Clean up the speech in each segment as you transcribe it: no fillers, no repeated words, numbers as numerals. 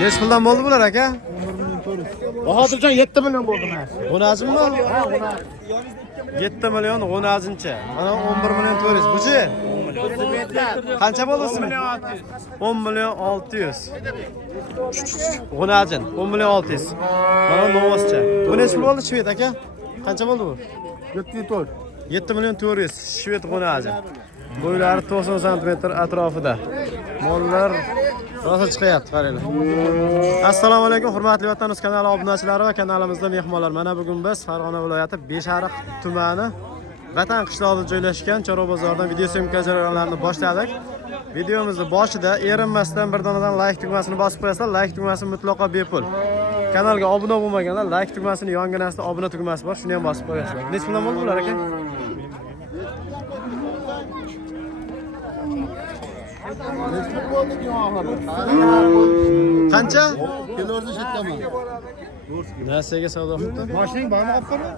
Neç puldan bo'ldi bular aka? Bahodirjon 7 million bo'ldi mana. 10'azmi? Ha, 7 million 10'azıncha. Mana 11 million 400. Buchi? Qancha bo'ldi sizmi? 10 million 600. 10'azın 10 million 600. Mana novoscha. Bu neç pul bo'ldi shved aka? Qancha bo'ldi bu? 7 7 million 400. Shved 10'azın. Bo'ylari 90 cm atrofida. Mollar rosa chiqyapti, qaranglar. Assalomu alaykum, hurmatli Vatanimiz kanali obunachilari va kanalimizda mehmonlar. Mana bugun biz Farg'ona viloyati Beshariq tumani Vatan qishlog'ida joylashgan Chorva bozoridan video syomka jarayonlarini boshladik. Videomizni boshida erinmasdan bir donadan like tugmasini bosib qo'yasizlar. Like tugmasi mutlaqo bepul. Kanalga obuna bo'lmaganlar like tugmasini yonginasida obuna tugmasi bor, shuni ham bosib qo'yasizlar. Nech puldan bo'ldi bular aka? Qancha? Kelorda shetdaman. Nasiyaga savdo qildi. Mashining bormi olib qara?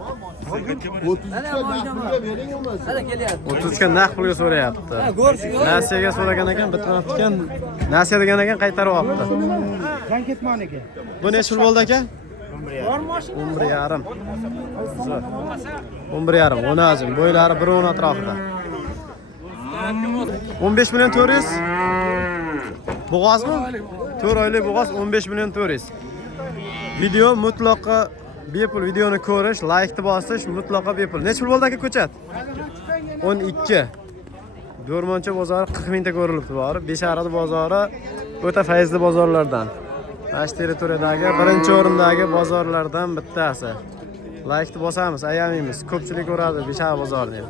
30 ga naqd pulga so'rayapti. Nasiyaga so'ragan ekan, bitmayapti ekan. Nasiya degan ekan qaytarib olibdi. Qan ketmon ekan. Bu necha pul bo'ldi aka? 11,5. 11,5. 10 azim. Bo'ylari 1.10 atrofida. 15 million 400. Bo'g'ozmi? 4 oylik bo'g'oz 15 million 400. Video mutlaqo bepul. Videoni ko'rish, like bosish mutlaqo bepul. Necha pul bo'ldi aka ko'chat? 12. Do'rmoncha bozori 40 mingta ko'rilibdi bor. Beshariq bozori o'ta fayzli bozorlardan. Mana territoriyadagi birinchi o'rindagi bozorlardan bittasi. Like bosamiz, ayamaymiz. Ko'pchilik ko'radi Beshariq bozorini.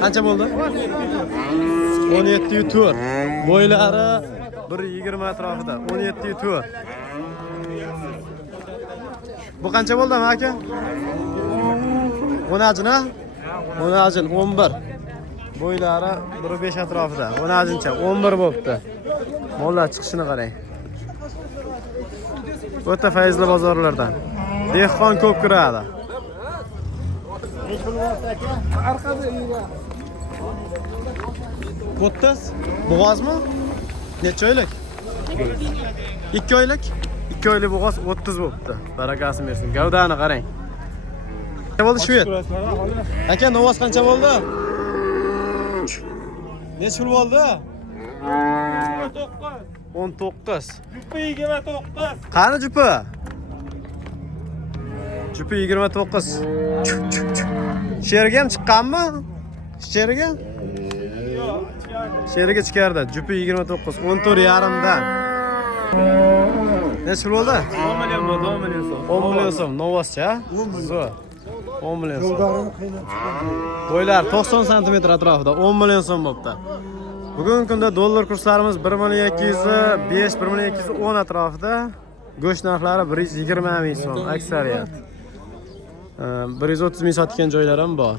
Qancha bo'ldi? 17,4. Bo'ylari 1.20 atrofida. 17,4. Bu qancha bo'ldi aka? 10 ajina? 10 ajin 11. Bo'ylari 1.5 atrofida. 10 ajincha 11 bo'libdi. Mollar chiqishini qarang. O'ta fayzli bozorlardan. Dehqon ko'p kiradi. O'ttiz. Bo'g'ozmi? Necha oylik? 2 oylik. 2 oylik bo'g'oz 30 bo'libdi. Barakasi bersin. Gavdani qarang. Qancha bo'ldi shved? Aka, novos qancha bo'ldi? Necha pul bo'ldi? 19. Jupi 29. Qani jupi? Jupi 29. Sherga ham chiqqanmi? Sherga? Sherga chiqardi. Jupi 29, 14,5 dan. Necha pul bo'ldi? 10 million bo'ldi, 10 million so'm. 10 million so'm novoscha. Zo'r. 10 million so'm. Bo'ylar 90 cm atrofida 10 million so'm bo'libdi. Bugungi kunda dollar kurslarimiz 1,205, 1,210 atrofida. Go'sht narxlari 120 ming so'm aksariyat. 130 ming sotgan joylar ham bor.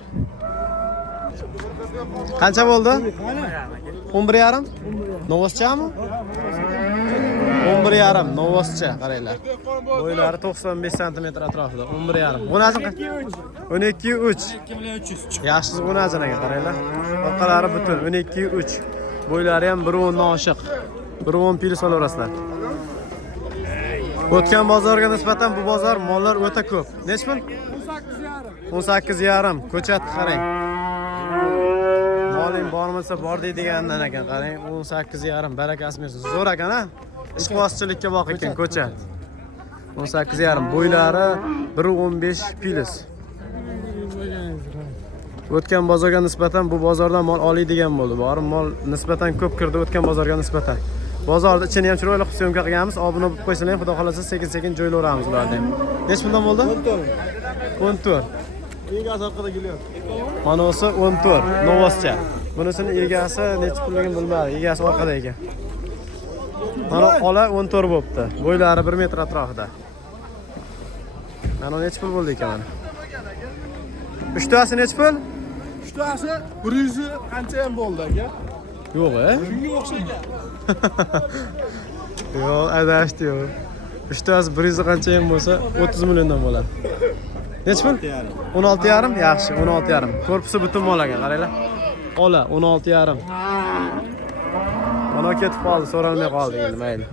Qancha bo'ldi? 11,5. Novoschami? 11,5 novoscha, qaranglar. Bo'ylari 95 cm atrofida, 11,5. O'nazin 12,3. 2,300. Yaxshisi o'nazin ekan, qaranglar. Orqalari butun 12,3. Bo'ylari ham 1.10 dan oshiq. 1.10 pil so'laverasizlar. O'tgan bozorga nisbatan bu bozor mollar o'ta ko'p. Nech pul? 18,5. Ko'chat qarang. Moling bormasa bor deydigandan ekan, qarang. 18,5. Barakasi bersin. Zo'r ekan, ha? Ishqibozchilikka boq ekan ko'chat. 18,5. Bo'ylari 1.15 pilis. O'tgan bozorga nisbatan bu bozordan mol oladigan bo'ldi. Bor mol nisbatan ko'p kirdi o'tgan bozorga nisbatan. Bozorda ichini ham chiroyli qilib syomka qilganmiz. Obuna bo'lib qo'ysanglar, xudo xolasa sekin-sekin joylayveramiz ularni ham. Nech puldan bo'ldi? 14. Egasi orqada kelyapti. Mana o'si 14. Novoscha. Bunisini egasi necha pulligini bilmadim. Egasi orqada ekan. Mana ola 14 bo'libdi. Bo'ylari 1 metr atrofida. Mana necha pul bo'ldi ekan mana? Uchtasi necha pul? Uchtasi 100 qancha ham bo'ldi aka? Yo'q, Shunga o'xshagan. Yo'q, adashdi yo'q. Uchtasi 100 qancha ham bo'lsa 30 milliondan bo'ladi. Necha pul? 16,5. Yaxshi, 16,5. Korpusi butun mol ekan, qaranglar. Ola 16,5. Mana ketib qoldi, so'ralmay qoldi endi mayli.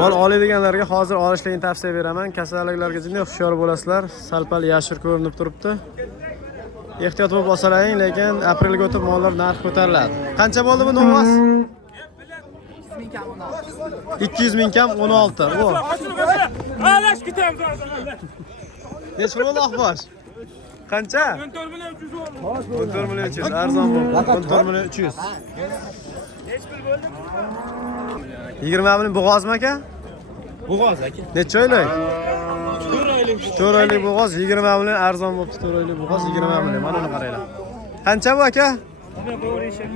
Mol oladiganlarga hozir olishligini tavsiya beraman. Kasalliklarga jiddiy hushyor bo'lasizlar. Sal-pal yashir ko'rinib turibdi. Ehtiyot bo'lib olsalaring, lekin aprelga o'tib mollar narxi ko'tariladi. Qancha bo'ldi bu novas? 200 ming kam 16. O. Alash ketamiz. Necha pul bo'ldi oqbosh? Qancha? 14 million 300 oldi. 14 million 300. Arzon bo'ldi. 14 million 300. Necha pul bo'ldi? 20 million bo'g'ozmi aka? Bo'g'oz aka. Necha oylik? 4 oylik. 4 oylik bo'g'oz 20 million arzon bo'libdi. 4 oylik bo'g'oz 20 million. Mana buni qaranglar. Qancha bu aka? Buni to'g'ri eshak.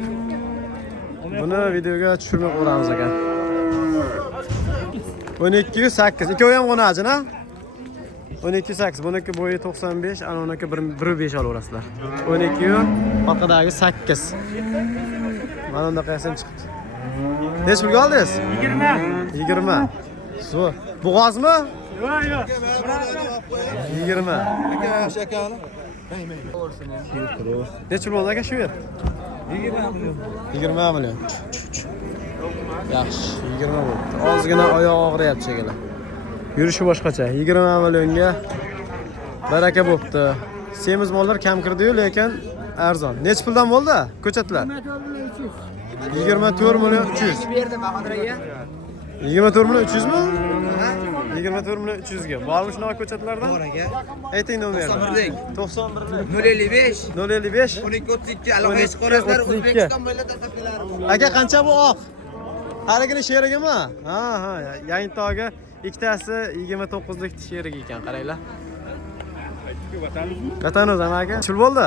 Buni videoga tushirmay qo'yamiz aka. 12 8. Ikkovi ham qo'najin a? 12 8. Buniki bo'yi 95, ana uniki 1.5 olaverasizlar. 12 yu orqadagi 8. Mana unda qaysin chiqdi. Necha pulga oldingiz? 20. 20. Zo'r. Bo'g'ozmi? Yo'q, yo'q. 20. Aka shakani. Necha pul bo'ldi aka shu yer? 20 million. 20 million. Yaxshi, 20 bo'ldi. Ozgina oyoq og'riyapti shekilli. Yurishi boshqacha. 20 millionga baraka bo'libdi. Semiz mollar kam kirdi-yu, lekin arzon. Necha puldan bo'ldi ko'chatlar? 24 million 300. Berdim Bahodir aka. 24 million 300 mi? 24 million 300 ga. Bormi shunaqa ko'chatlardan? Bor aka. Ayting nomerni. 91 055 055 1232 aloqa chiqarasizlar. 1232. O'zbekiston bo'ylab tasdiqlari. Aka qancha bu oq? Harigini sherigimi? Ha, Yangtoga ikkitasi 29 lik sherig ekan, qaranglar. Qatanoz ham aka. Chul bo'ldi?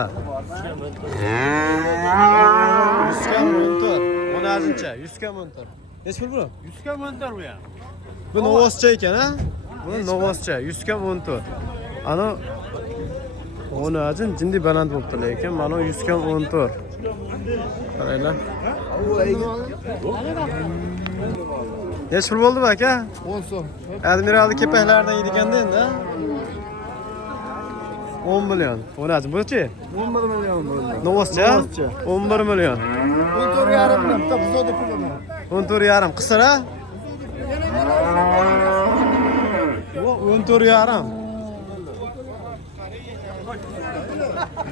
100 ga montor. Mana azincha 100 ga montor. Necha pul bu? 100 ga montor bu ya. Bu novoscha ekan, ha? Bu novoscha 100 ga montor. Ana ona ajin jindi baland bo'libdi, lekin mana 100 ga montor. Qaranglar. Necha pul bo'ldi bu aka? 10 so'm. Admiralni kepaklaridan yediganda endi. 10 million. O'nazi bu-chi? 11 million bo'ldi. Novoscha? 11 million. 14,5 million. Bitta buzoda pulini. 14,5 qisir a? 14,5.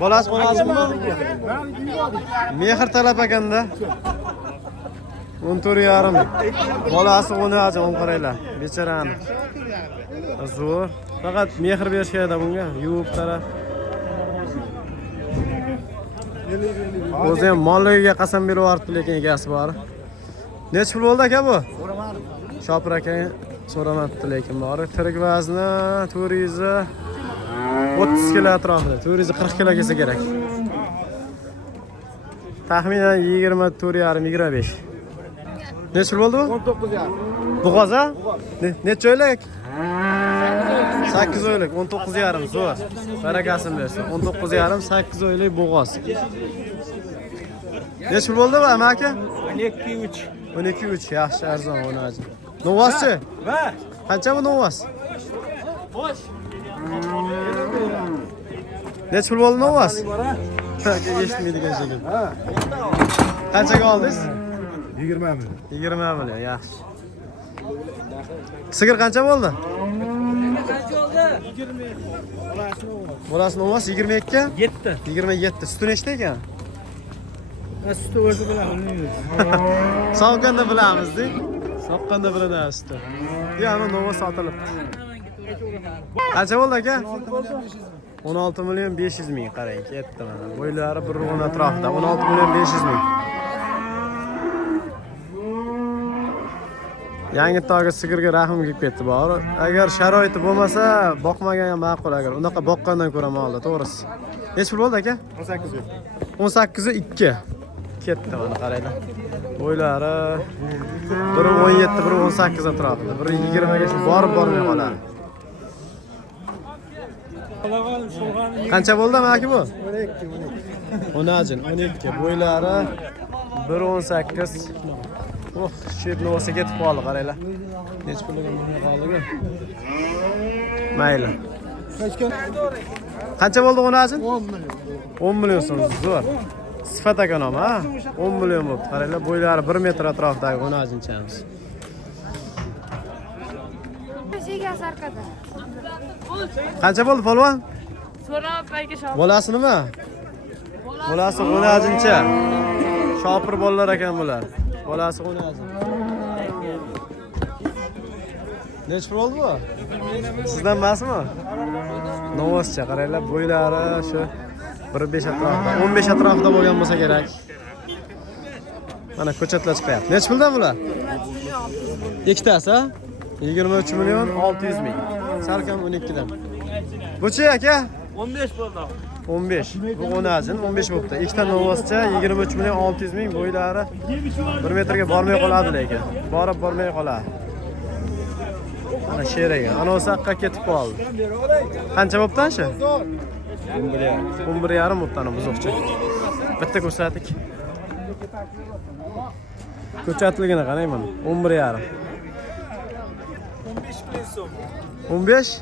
Bolasi qo'nazimi? Mehr talab ekanda. 14,5. Bolasi qo'nazi, o'n qaranglar. Bechorani. Zo'r. Faqat mehr berish kerak bunga. Yuvib taraf. O'zi ham molligiga qasam berib yuboribdi, lekin egasi bor. Necha pul bo'ldi aka bu? Shopir aka so'ramabdi, lekin bor. Tirik vazni 430 kilo atrofida. 440 kilo kelsa kerak. Taxminan 24,5-25. Necha pul bo'ldi bu? 19,5. Bo'g'oz-a? Necha oylik? 8 oylik, 19,5 zo'r. Barakasini bersin. 19,5, 8 oylik bo'g'oz. Necha pul bo'ldi bu aka? 12 3. 12,3 yaxshi arzon o'naji. Novoschi? Va? Qancha bu novos? Bosh. Necha pul bo'ldi novos? Eshitmaydigan shekilli. Qanchaga oldingiz? 20 million. 20 million, yaxshi. Sigir qancha bo'ldi? Bolasi novos 22? 7. 27. Suti nechta ekan? Suti o'zi bilan bilmaymiz. Sovqanda bilamiz-ku. Soqqanda bilinadi suti. Yana novos sotilibdi. Qancha bo'ldi aka? 16 million 500 ming qarang, ketdi mana. Bo'ylari 1.10 atrofida. 16 million 500 ming. Yangi to'g'ri sigirga rahim kelib ketdi bor. Agar sharoiti bo'lmasa, boqmagan ham ma'qul agar. Unaqa boqqandan ko'ra molda, to'g'risi. Nech pul bo'ldi aka? 18 million. 18 2. Ketdi mana qaranglar. Bo'ylari 1.17, 1.18 atrofida. 1.20 gacha borib bormay qoladi. Qancha bo'ldi aka bu? 12. 12. Bo'ylari 1.18. Oh, shep novasi ketib qoldi, qaranglar. Nech pulga bunga qoldi-ku? Mayli. Qancha bo'ldi o'nasin? 10 million. 10 million so'm zo'r. Sifat ekan ham, ha? 10 million bo'pti. Qaranglar, bo'ylari 1 metr atrofidagi o'najinchamiz. Qancha bo'ldi polvon? So'rab payga shop. Bolasi nima? Bolasi o'najincha. Shopir bolalar ekan bular. Bolasi o'najin. Nech bo'ldi bu? Sizdan emasmi? Novoscha, qaranglar, bo'ylari shu 1.5 atrofida, 15 atrofida bo'lgan bo'lsa kerak. Mana ko'chatlar chiqyapti. Nech puldan bular? Ikkitasi, 23 million 600 ming. Salkam 12 dan. Buchi aka? 15 bo'ldi. 15. Bu o'najin 15 bo'pti. Ikkita novoscha 23 million 600 ming, bo'ylari 1 metrga bormay qoladi lekin. Borib bormay qoladi. Mana sheraga. Anosi haqqa ketib qoldi. Qancha bo'pti shu? 11.5 bo'pti ana buzoqcha. Bitta ko'rsatik. Ko'chatligini qarang mana. 11.5. 15?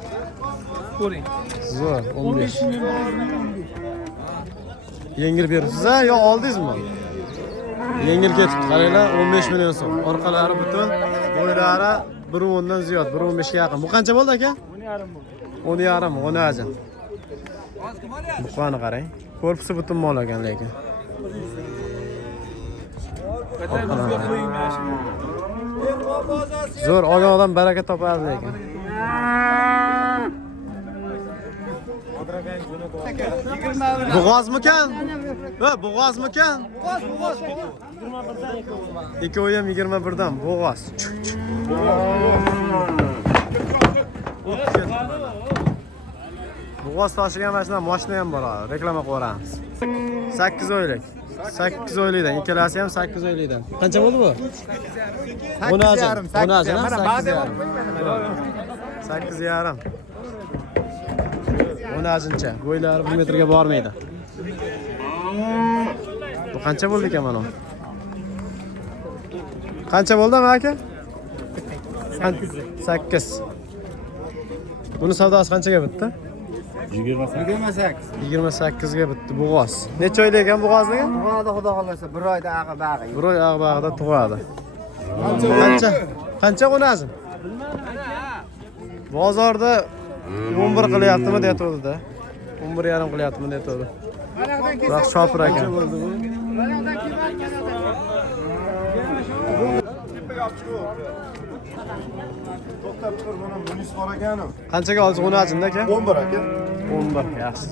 Ko'ring. Zo'r, 15. Yengil beribsiz-a yo oldingizmi? Yengil ketibdi, qaranglar, 15 million so'm. Orqalari butun, bo'ylari 1.10 dan ziyod, 1.15 ga yaqin. Bu qancha bo'ldi aka? 10.5, 10.5. Buqani qarang. Korpusi butun mol ekan lekin. Zo'r, olgan odam baraka topadi lekin. Bo'g'ozmikan? Ha, bo'g'ozmikan? Bo'g'oz. 2 o'yim 21 dan bo'g'oz. Bo'g'oz tashigan mashina ham bor, reklama qo'yamiz. 8 oylik. 8 oylikdan, ikkalasi ham 8 oylikdan. Qancha bo'ldi bu? 10.5. 8.5. 10.5. Bo'ylari 1 metrga bormaydi. Bu qancha bo'ldi ekan mana? Qancha bo'ldi aka? 8. Buni savdosi qanchaga bitdi? 28 ga bitdi bo'g'oz. Necha oylik ekan bo'g'ozniki? Tug'adi xudo xolasa 1 oyda ag'i bag'i. 1 oy ag'bag'ida tug'adi. Qancha qo'nazim? Bozorda 11 qilyaptimi deyatdi-da. 11.5 qilyaptimi deyatdi. Biroq shopir ekan. To'xtab tur, buni munis bor ekan-ku. Qanchaga olsiz o'najinda aka? 11 aka. 11, yaxshi.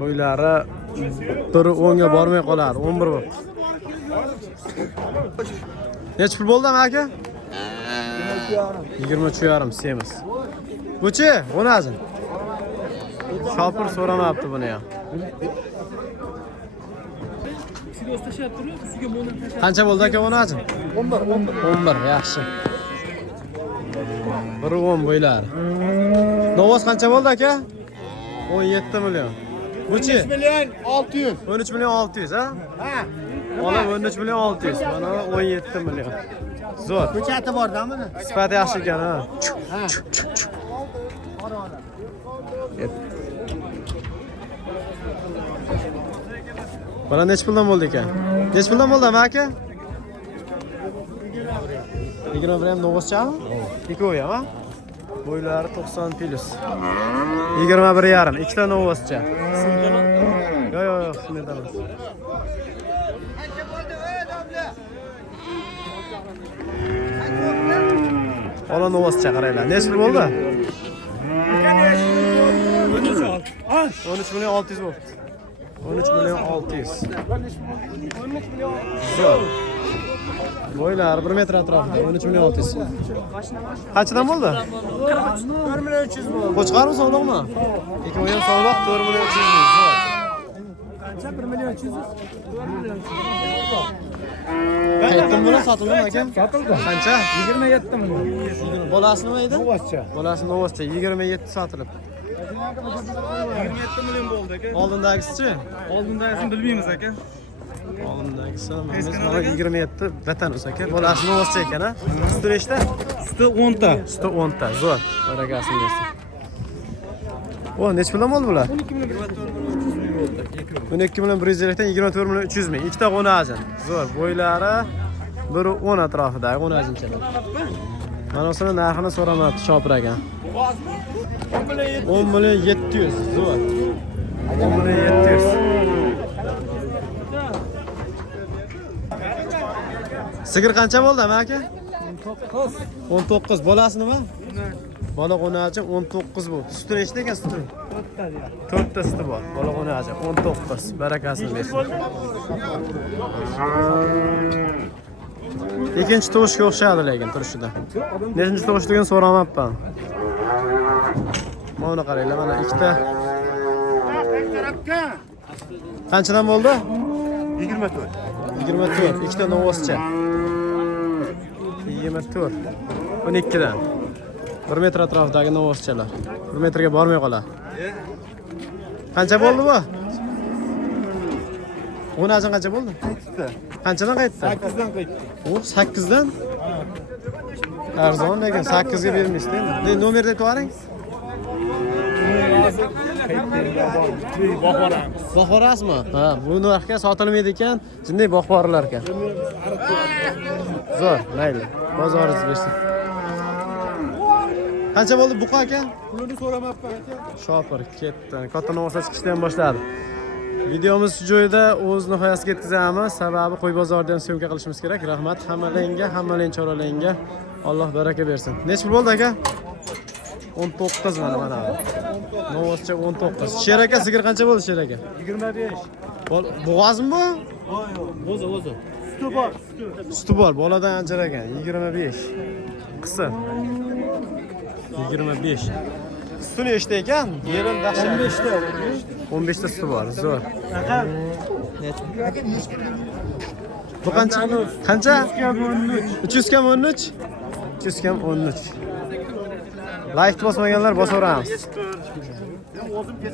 Bo'ylari 1.10 ga bormay qoladi, 11 bo'p. Nech pul bo'ldi aka? 23.5 semiz. Buchi, o'najin. Shopir so'ramabdi buni ham. Qancha bo'ldi aka o'najin? 11, yaxshi. 1.10 bo'ylari. Novoz qancha bo'ldi aka? 17 million. Buchi? 13 million 600. 13 million 600, ha? Ha. Ola 13 million 600. Mana 17 million. Zo'r. Ko'chati borda buni. Sifat yaxshi ekan, ha. Ha. Mana nech puldan bo'ldi ekan? Nech puldan bo'ldi aka? 21 ham novozchami? Ikkovi ham, ha? Bo'ylari 90 plus. 21.5, ikkita novozcha. Yo'q, shunday emas. Ola novozcha qaranglar. Nech pul bo'ldi? 13 million 600 bo'ldi. 13 million 600. Zo'r. Bo'ylari 1 metr atrofida 13 million 600. Qanchadan bo'ldi? 1 million 300 bo'ldi. Qo'chqarmi, sog'liqmi? 2 million sog'liq, 4 million 300 ming. Zo'r. Qancha 1 million 300? 4 million 300. Qaytdim buni sotildimi aka? Sotildi. Qancha? 27 million. Bolasi nima edi? Novoscha. Bolasi novoscha 27 sotilib. 27 million bo'ldi aka. Oldindagisi-chi? Oldindagisini bilmaymiz aka. Oldindagisi mana 27 vatanus aka. Bolasi novoscha ekan, ha? Suti nechta? Suti 10 ta. Suti 10 ta. Zo'r. Barakasini bersin. O, nech puldan bo'ldi bular? 12 million 150 dan 24 million 300 ming. Ikkita qo'najin. Zo'r. Bo'ylari 1.10 atrofidagi qo'najinchalar. Mana o'sini narxini so'ramabdi Shopir aka. 10 million 700. Zo'r. 10 million 700. Sigir qancha bo'ldi aka? 19. Bolasi nima? Bola qo'nachi 19 bu. Suti nechta ekan suti? 4 ta suti bor. Bola qo'nachi 19. Barakasini bersin. Ikkinchi tovushga o'xshadi lekin turishida. Nechinchi tug'ishligini so'ramabman. Mana qaranglar, mana ikkita. Qanchadan bo'ldi? 24. 24. Ikkita novoscha. 24. 12 dan. 1 metr atrofidagi novoschalar. 1 metrga bormay qoladi. Qancha bo'ldi bu? O'najin qancha bo'ldi? Qanchadan qaytdi? 8 dan qaytdi. O 8 dan? Arzon lekin 8 ga bermaysiz endi. Nomerni aytib yuboring. Boqorasizmi? Ha, bu narxga sotilmaydi ekan, shunday boqorilar ekan. Zo'r, mayli. Bozoringiz bersin. Qancha bo'ldi buqa aka? Pulini so'ramabman aka. Shopir ketdi. Katta novoslar chiqishdan ham boshladi. Videomiz shu joyda o'z nihoyasiga yetkazamiz. Sababi qo'y bozorida ham syomka qilishimiz kerak. Rahmat hammalarga choralaringga. Alloh baraka bersin. Nech pul bo'ldi aka? 19 mana. Novoscha 19. Sher aka sigir qancha bo'ldi Sher aka? 25. Bo'g'azmi bu? Yo'q, o'zi. Suti bor, Suti bor, boladan ajragan 25. Qisqa. 25. Suti nechta ekan? Yerim dahshat. 15 ta. 15 ta suti bor, zo'r. Bu qancha? 300 kam 13. 300 kam 13. Like bosmaganlar bosaveramiz.